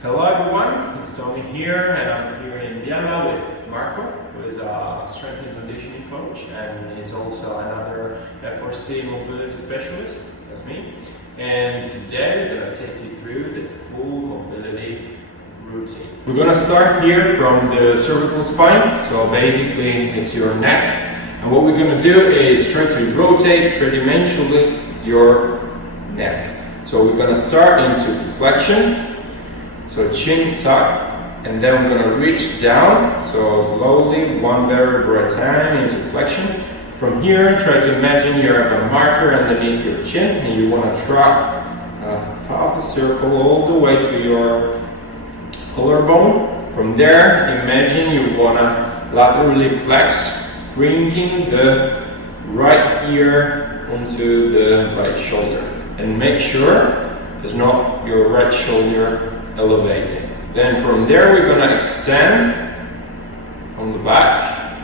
Hello everyone, it's Tommy here, and I'm here in Vienna with Marco, who is a strength and conditioning coach, and he's also another F4C mobility specialist, that's me. And today we're going to take you through the full mobility routine. We're going to start here from the cervical spine, so basically it's your neck. And what we're going to do is try to rotate three-dimensionally your neck. So we're going to start into flexion. So chin tuck, and then we're going to reach down, so slowly, one vertebra at a time into flexion. From here, try to imagine you have a marker underneath your chin, and you want to track half a circle all the way to your collarbone. From there, imagine you want to laterally flex, bringing the right ear onto the right shoulder. And make sure it's not your right shoulder elevating. Then from there we're going to extend on the back.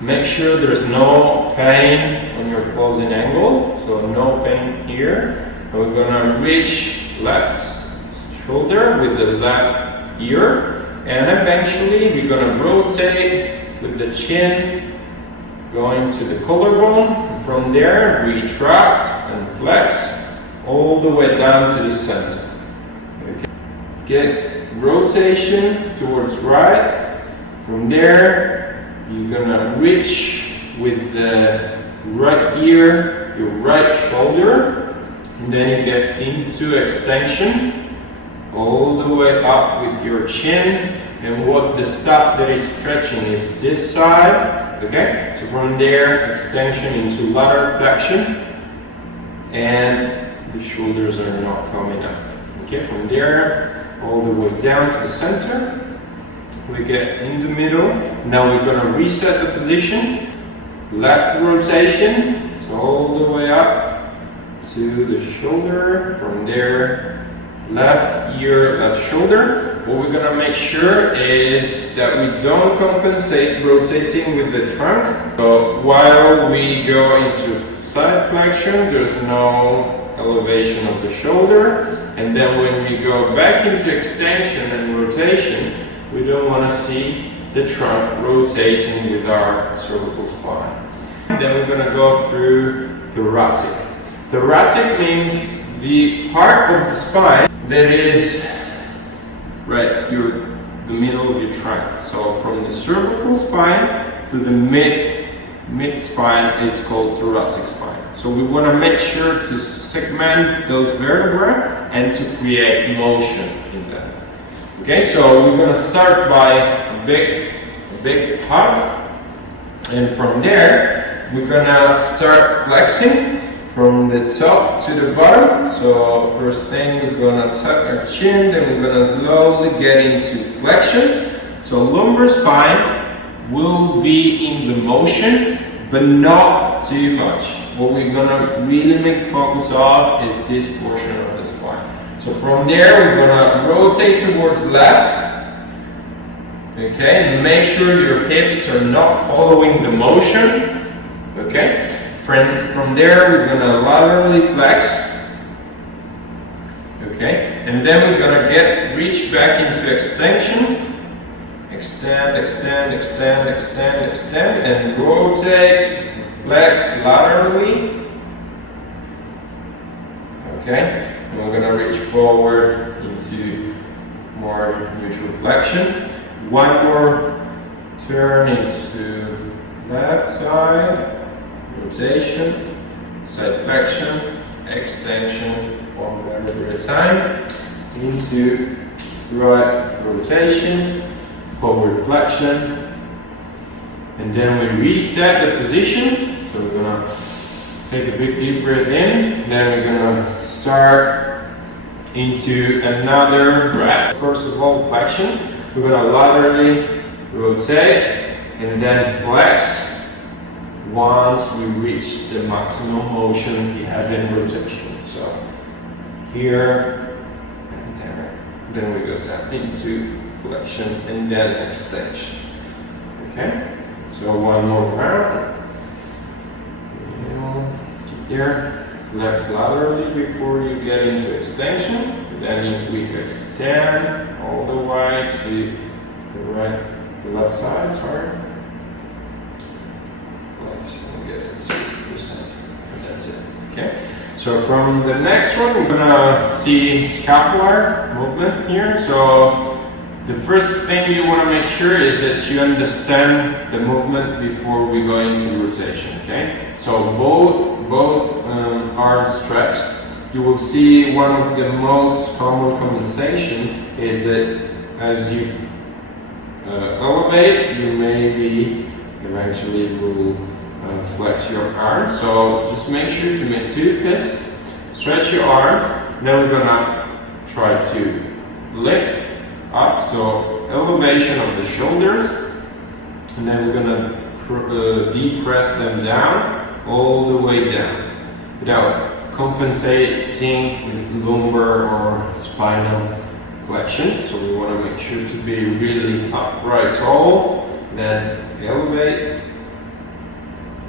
Make sure there's no pain on your closing angle, so no pain here. And we're going to reach left shoulder with the left ear, and eventually we're going to rotate with the chin going to the collarbone, and from there retract and flex all the way down to the center. Get rotation towards right. From there, you're gonna reach with the right ear, your right shoulder, and then you get into extension all the way up with your chin. And what the stuff that is stretching is this side. Okay, so from there, extension into lateral flexion, and the shoulders are not coming up. Okay, from there, all the way down to the center. We get in the middle. Now we're going to reset the position. Left rotation, so all the way up to the shoulder. From there, left ear, left shoulder. What we're going to make sure is that we don't compensate rotating with the trunk. So while we go into side flexion, there's no elevation of the shoulder, and then when we go back into extension and rotation, we don't want to see the trunk rotating with our cervical spine. Then we're going to go through thoracic. Thoracic means the part of the spine that is right, the middle of your trunk. So from the cervical spine to the mid spine is called thoracic spine. So we want to make sure to segment those vertebrae and to create motion in them. Okay, so we're going to start by a big hug, and from there we're going to start flexing from the top to the bottom. So first thing, we're going to tuck our chin, then we're going to slowly get into flexion. So lumbar spine will be in the motion, but not too much. What we're gonna really make focus on is this portion of the spine. So from there, we're gonna rotate towards left. Okay, and make sure your hips are not following the motion. Okay, from there, we're gonna laterally flex. Okay, and then we're gonna reach back into extension. Extend, extend, extend, extend, extend, and rotate. Flex laterally. Okay, and we're going to reach forward into more neutral flexion. One more turn into left side, rotation, side flexion, extension, one vertebra at a time, into right rotation, forward flexion, and then we reset the position. So we're going to take a big deep breath in, then we're going to start into another breath. First of all, flexion. We're going to laterally rotate and then flex once we reach the maximum motion we have in rotation. So here and there. Then we go down into flexion and then extension. Okay? So one more round. Keep there. flex laterally before you get into extension. Then we extend all the way to the left side, sorry. Flex and get into the center. And that's it. Okay. So from the next one, we're gonna see scapular movement here. So the first thing you want to make sure is that you understand the movement before we go into rotation. Okay. So both arms stretched. You will see one of the most common compensation is that as you elevate, you maybe eventually will flex your arms. So just make sure to make 2 fists, stretch your arms. Then we're gonna try to lift up, so elevation of the shoulders, and then we're gonna depress them down all the way down without compensating with lumbar or spinal flexion. So we want to make sure to be really upright tall, then elevate,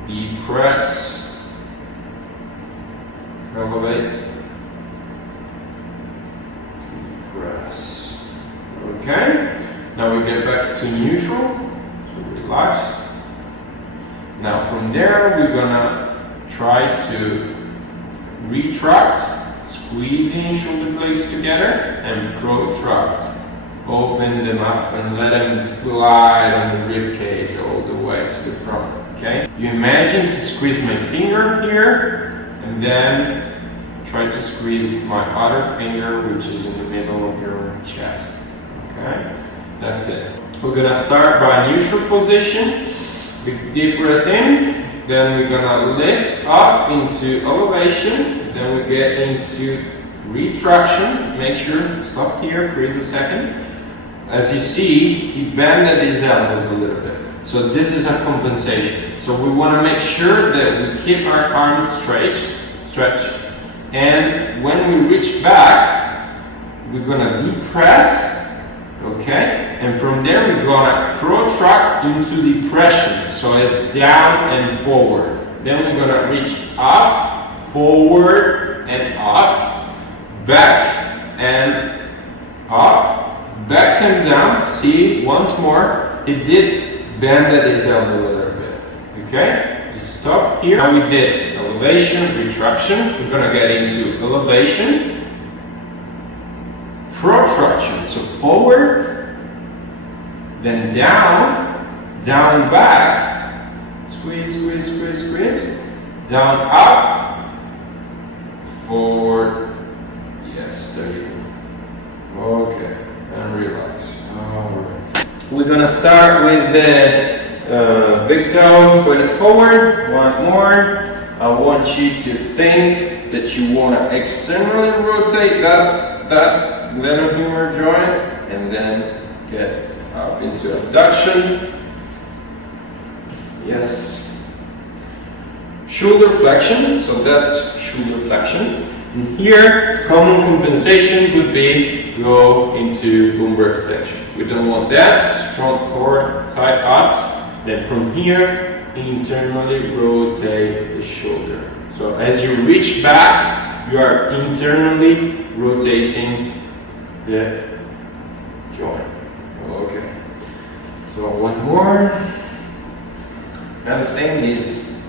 depress, elevate, depress. Okay, now we get back to neutral, so relax. Now from there we're gonna try to retract, squeezing shoulder blades together, and protract. Open them up and let them glide on the rib cage all the way to the front. Okay? You imagine to squeeze my finger here, and then try to squeeze my other finger, which is in the middle of your chest. Okay? That's it. We're gonna start by neutral position. Big deep breath in. Then we're gonna lift up into elevation. Then we get into retraction. Make sure, stop here, freeze a second. As you see, he bended his elbows a little bit. So this is a compensation. So we wanna make sure that we keep our arms stretched. And when we reach back, we're gonna depress, okay? And from there, we're gonna protract into depression. So it's down and forward. Then we're gonna reach up, forward and up, back and up, back and down. See, once more, it did bend at his elbow a little bit. Okay? You stop here. Now we did elevation, retraction. We're gonna get into elevation, protraction. So forward, then down, down, back, squeeze, squeeze, squeeze, squeeze, down, up, forward. Yes, there you go. Okay, and relax. All right. We're gonna start with the big toe pointed forward. One more. I want you to think that you want to externally rotate that glenohumeral joint, and then get up into abduction. Yes. Shoulder flexion. So that's shoulder flexion. And here, common compensation would be go into lumbar extension. We don't want that. Strong core, tight abs. Then from here, internally rotate the shoulder. So as you reach back, you are internally rotating the joint. Okay. So one more. Another thing is,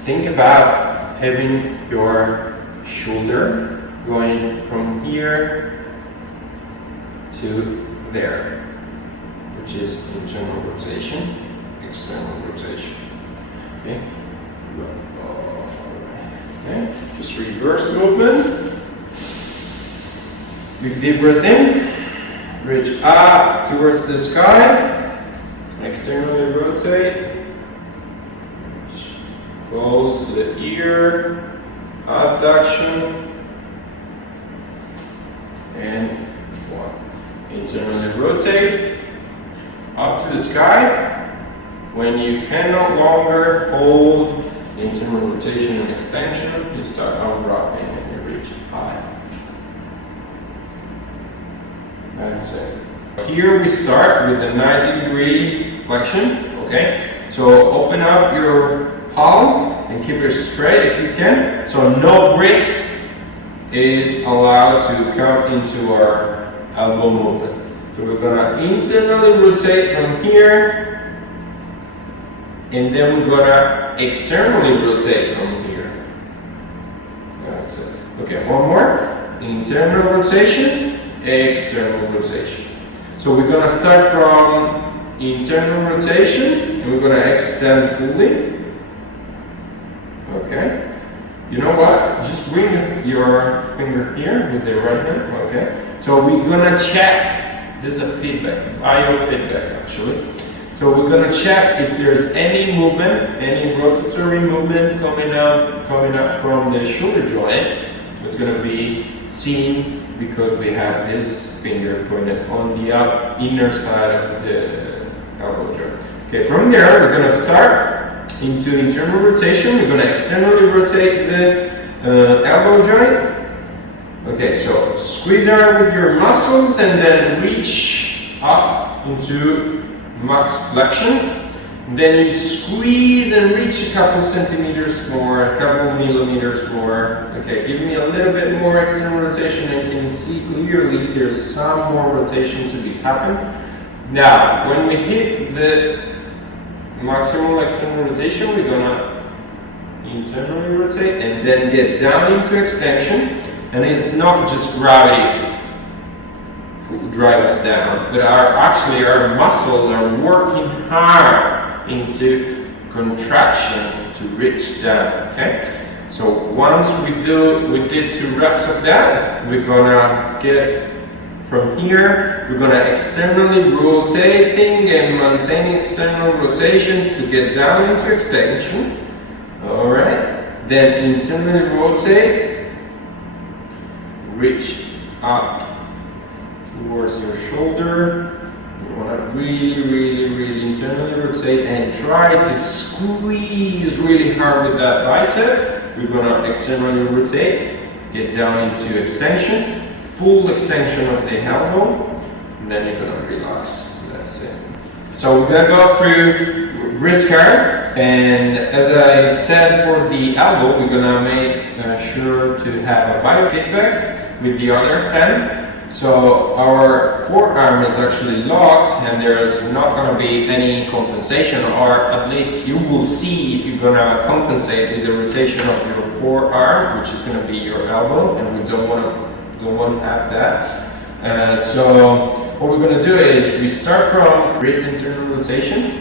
think about having your shoulder going from here to there, which is internal rotation, external rotation. Okay? Okay, just reverse movement. Big deep breath in, reach up towards the sky, externally rotate, close to the ear, abduction, and one. Internally rotate, up to the sky. When you can no longer hold the internal rotation and extension, you start undropping and you reach high. That's it. Here we start with a 90-degree flexion, okay? So open up your palm and keep it straight if you can. So no wrist is allowed to come into our elbow movement. So we're gonna internally rotate from here, and then we're gonna externally rotate from here. That's it. Okay, one more. Internal rotation, external rotation. So we're gonna start from internal rotation, and we're gonna extend fully. Okay. You know what? Just bring your finger here with the right hand. Okay. So we're gonna check. This is a feedback, biofeedback actually. So we're gonna check if there's any movement, any rotatory movement coming up from the shoulder joint. It's gonna be seen because we have this finger pointed on the inner side of the elbow joint. Okay, from there we're gonna start into internal rotation. We're gonna externally rotate the elbow joint. Okay, so squeeze out with your muscles and then reach up into max flexion. Then you squeeze and reach a couple centimeters more, a couple millimeters more. Okay, give me a little bit more external rotation and you can see clearly there's some more rotation to be happen. Now, when we hit the maximum external rotation, we're gonna internally rotate and then get down into extension. And it's not just gravity who drive us down, but actually our muscles are working hard into contraction to reach down. Okay, so once we did 2 reps of that, we're gonna get from here, we're gonna externally rotating and maintaining external rotation to get down into extension. All right, then internally rotate, reach up towards your shoulder. You want to really internally rotate and try to squeeze really hard with that bicep. We're going to externally rotate, get down into extension, full extension of the elbow, and then you're going to relax. That's it. So we're going to go through wrist guard, and as I said for the elbow, we're going to make sure to have a biofeedback with the other hand. So our forearm is actually locked and there's not going to be any compensation, or at least you will see if you're going to compensate with the rotation of your forearm, which is going to be your elbow, and we don't want to have that. So what we're going to do is we start from wrist internal rotation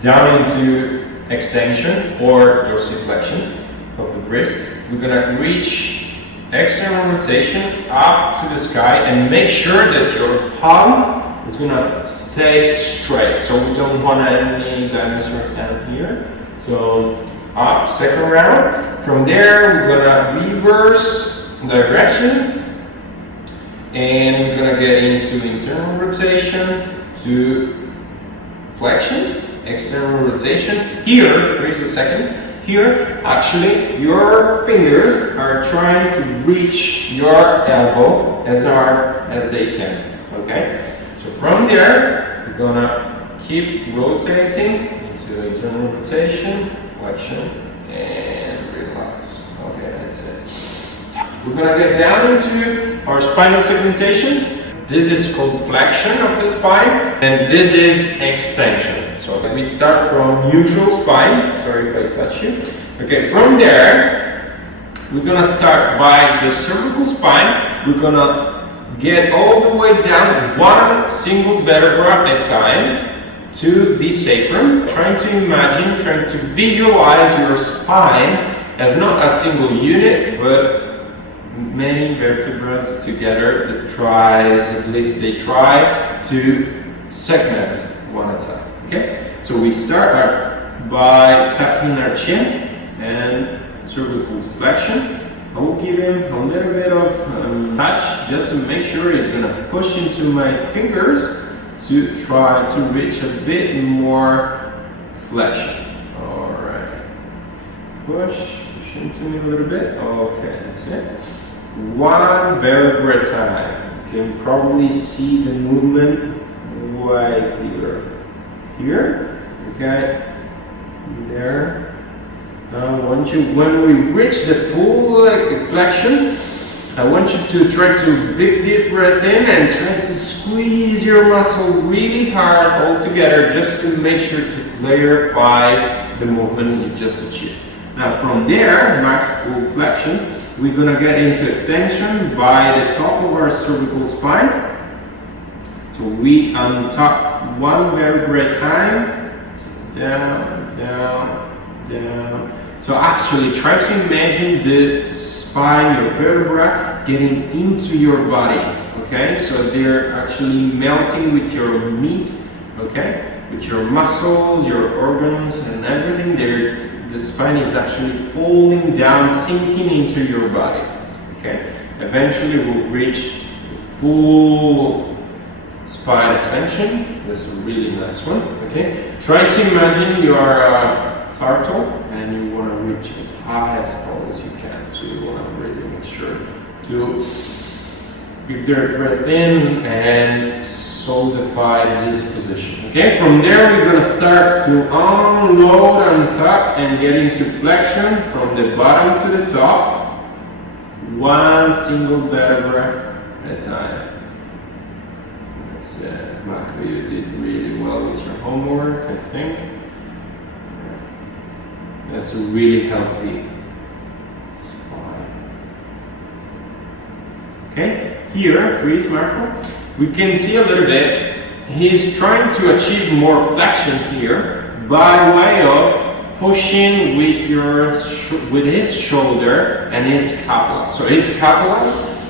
down into extension or dorsiflexion of the wrist. We're going to reach external rotation up to the sky and make sure that your palm is going to stay straight. So we don't want any dinosaur down here. So up, second round. From there we're going to reverse direction and we're going to get into internal rotation to flexion, external rotation. Here, freeze a second. Here, actually, your fingers are trying to reach your elbow as hard as they can, okay? So from there, we're gonna keep rotating into internal rotation, flexion, and relax. Okay, that's it. We're gonna get down into our spinal segmentation. This is called flexion of the spine, and this is extension. So we start from neutral spine. Sorry if I touch you. Okay, from there, we're gonna start by the cervical spine. We're gonna get all the way down one single vertebra at a time to the sacrum. Trying to visualize your spine as not a single unit, but many vertebrae together. The tries, at least they try to segment one at a time. Okay, so we start by tucking our chin and cervical flexion. I will give him a little bit of touch just to make sure he's going to push into my fingers to try to reach a bit more flexion. Alright, push into me a little bit. Okay, that's it. One vertebra at a time. You can probably see the movement way clearer. Here, okay, there, When we reach the full flexion, I want you to try to big deep breath in and try to squeeze your muscle really hard all together, just to make sure to clarify the movement you just achieved. Now from there, max full flexion, we're gonna get into extension by the top of our cervical spine. So we untop one vertebra at a time, down, down, down. So actually try to imagine the spine, your vertebra, getting into your body, okay? So they're actually melting with your meat, okay? With your muscles, your organs, and everything. The spine is actually falling down, sinking into your body, okay? Eventually we'll reach the full spine extension. That's a really nice one, okay? Try to imagine you are a turtle and you want to reach as high as tall as you can. So you want to really make sure to keep your breath in and solidify this position. Okay, from there we're going to start to unload on top and get into flexion from the bottom to the top, one single vertebra at a time. That's it. Marco, you did really well with your homework, I think. That's a really healthy spine. Okay, here, freeze Marco. We can see a little bit, he's trying to achieve more flexion here by way of pushing with his shoulder and his scapula. So his scapula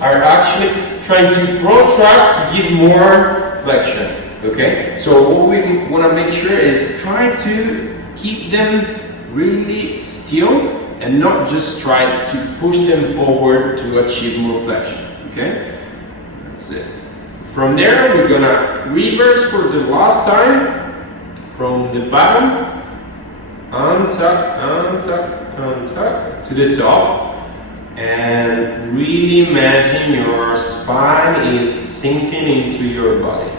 are actually trying to protract to give more flexion. Okay, so what we want to make sure is try to keep them really still and not just try to push them forward to achieve more flexion. Okay, that's it. From there, we're gonna reverse for the last time from the bottom, untuck, untuck, untuck to the top, and really imagine your spine is sinking into your body.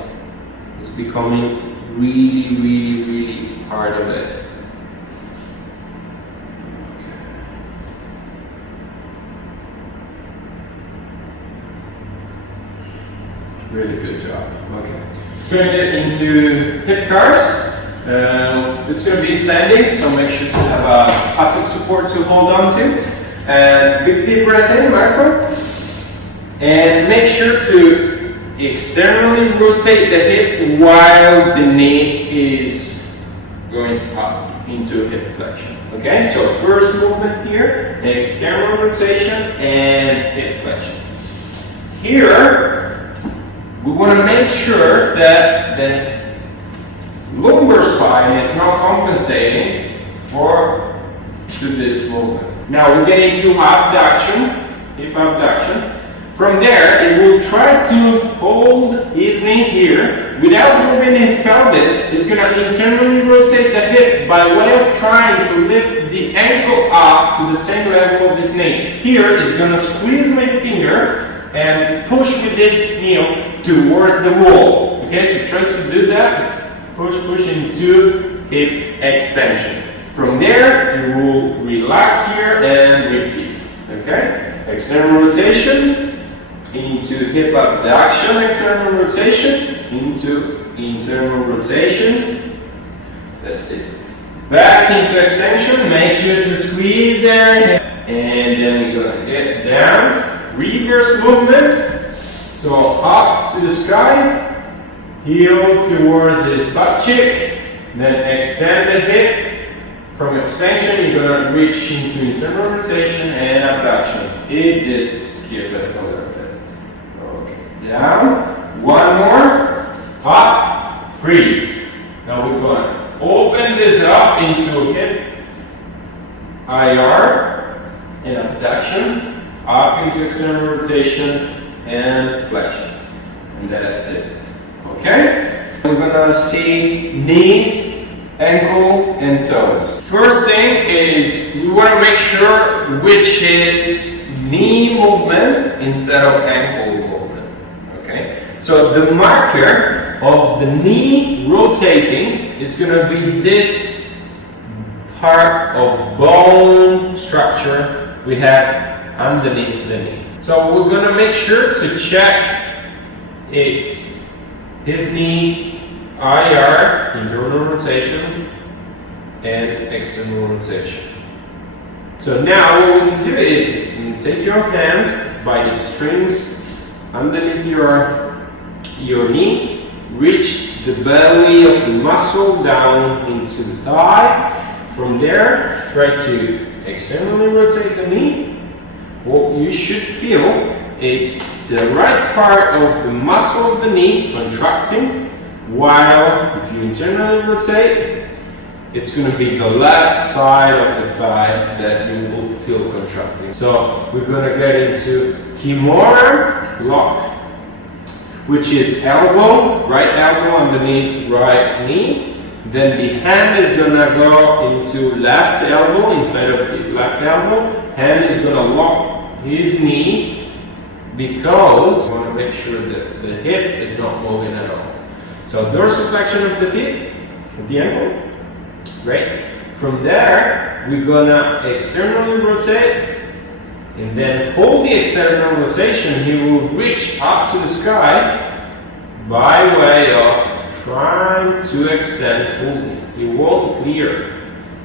It's becoming really, really, really part of it. Really good job. Okay. We're going to get into hip cars. It's going to be standing, so make sure to have a passive support to hold on to. And big deep breath in, Marco. And make sure to externally rotate the hip while the knee is going up into hip flexion. Okay, so first movement here, an external rotation and hip flexion. Here, we want to make sure that the lumbar spine is not compensating for this movement. Now we get into abduction, hip abduction. From there, it will try to hold his knee here without moving his pelvis. It's going to internally rotate the hip by way of trying to lift the ankle up to the same level of his knee. Here, it's going to squeeze my finger and push with this heel towards the wall. Okay, so try to do that. Push into hip extension. From there, you will relax here and repeat. Okay, external rotation into hip abduction, external rotation into internal rotation. That's it. Back into extension. Make sure to squeeze there, and then we're gonna get down. Reverse movement, so up to the sky, heel towards his butt cheek, then extend the hip. From extension, you're going to reach into internal rotation and abduction. It did skip it a little bit. Okay, down, one more, up, freeze. Now we're going to open this up into hip, IR, and abduction. Up into external rotation and flexion. And that's it. Okay? We're gonna see knees, ankle, and toes. First thing is we wanna make sure which is knee movement instead of ankle movement. Okay? So the marker of the knee rotating is gonna be this part of bone structure we have underneath the knee. So we're gonna make sure to check it. His knee, IR, internal rotation, and external rotation. So now what we can do is take your hands by the strings underneath your knee, reach the belly of the muscle down into the thigh. From there, try to externally rotate the knee. What you should feel is the right part of the muscle of the knee contracting, while if you internally rotate, it's going to be the left side of the thigh that you will feel contracting. So we're going to get into Kimura lock, which is elbow, right elbow underneath right knee. Then the hand is going to go into left elbow, inside of the left elbow. Hand is going to lock his knee because we want to make sure that the hip is not moving at all. So dorsiflexion of the feet, of the ankle. Great. From there, we're gonna externally rotate and then hold the external rotation. He will reach up to the sky by way of trying to extend fully. He won't clear.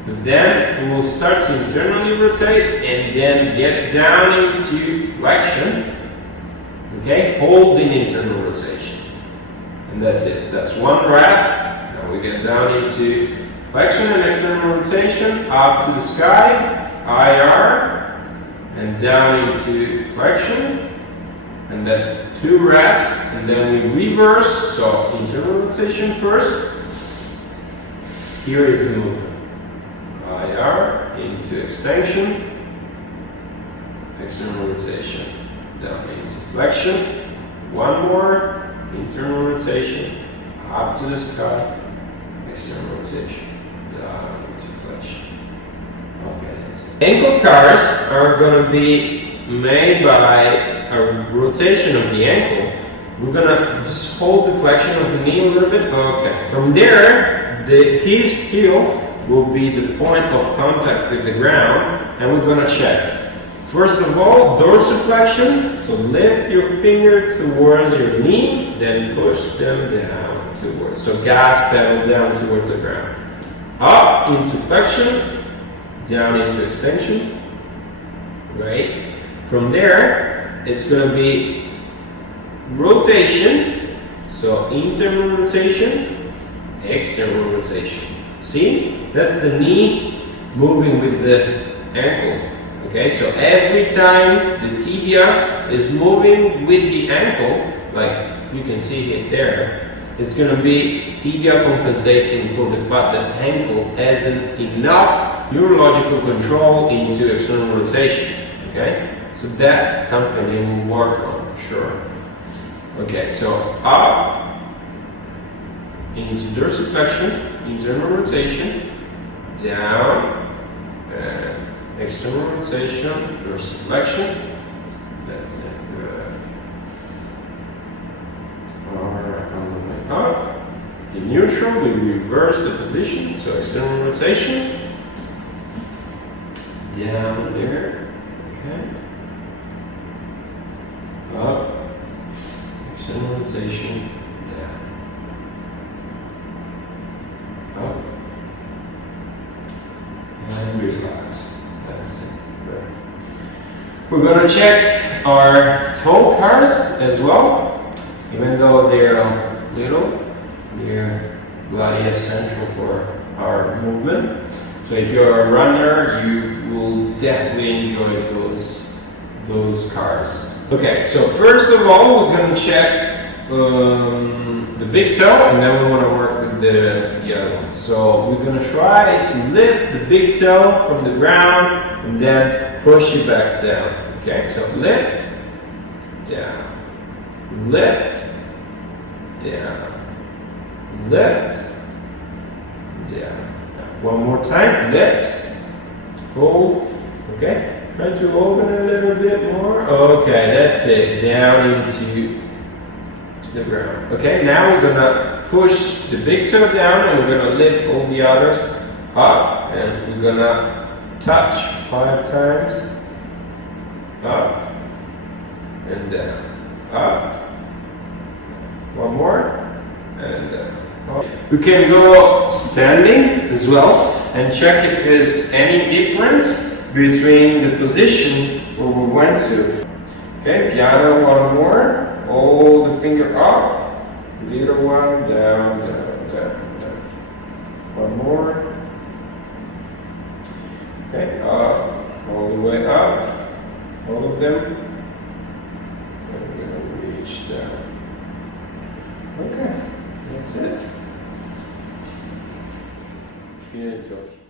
But then we will start to internally rotate and then get down into flexion. Okay, holding internal rotation. And that's it. That's one rep. Now we get down into flexion and external rotation, up to the sky, IR, and down into flexion. And that's 2 reps. And then we reverse. So internal rotation first. Here is the movement. IR into extension, external rotation, down into flexion. One more, internal rotation, up to the sky, external rotation, down into flexion. Okay, that's it. Ankle cars are going to be made by a rotation of the ankle. We're going to just hold the flexion of the knee a little bit. Okay, from there, his heel will be the point of contact with the ground, and we're going to check. First of all, dorsiflexion, so lift your finger towards your knee, then push them down towards, so gas pedal down towards the ground. Up into flexion, down into extension, right? From there, it's going to be rotation, so internal rotation, external rotation. See? That's the knee moving with the ankle. Okay, so every time the tibia is moving with the ankle, like you can see it there, it's going to be tibia compensating for the fact that ankle hasn't enough neurological control into external rotation. Okay, so that's something you will work on for sure. Okay, so up into dorsiflexion, internal rotation, down, external rotation, dorsiflexion. That's it. Good. Alright, on the way up. In neutral, we reverse the position. So external rotation. Down there. Okay. Up. External rotation. Down. Up. And relax. That's it. Right. We're going to check our toe cars as well. Even though they're little, they're bloody essential for our movement. So if you're a runner, you will definitely enjoy those cars. Okay, so first of all, we're going to check the big toe, and then we want to work with the other one. So we're going to try to lift the big toe from the ground and then push it back down. Okay, so lift, down, lift, down, lift, down. One more time, lift, hold, okay, try to open a little bit more. Okay, that's it, down into the ground. Okay, now we're gonna push the big toe down and we're gonna lift all the others up, and we're gonna touch 5 times. Up and down. Up. One more. And down. Up. We can go standing as well and check if there's any difference between the position where we went to. Okay, piano, one more. Hold the finger up. Little one, down, down, down, down. One more. Okay, up, all the way up. All of them. And we're going to reach down. Okay, that's it. Good job.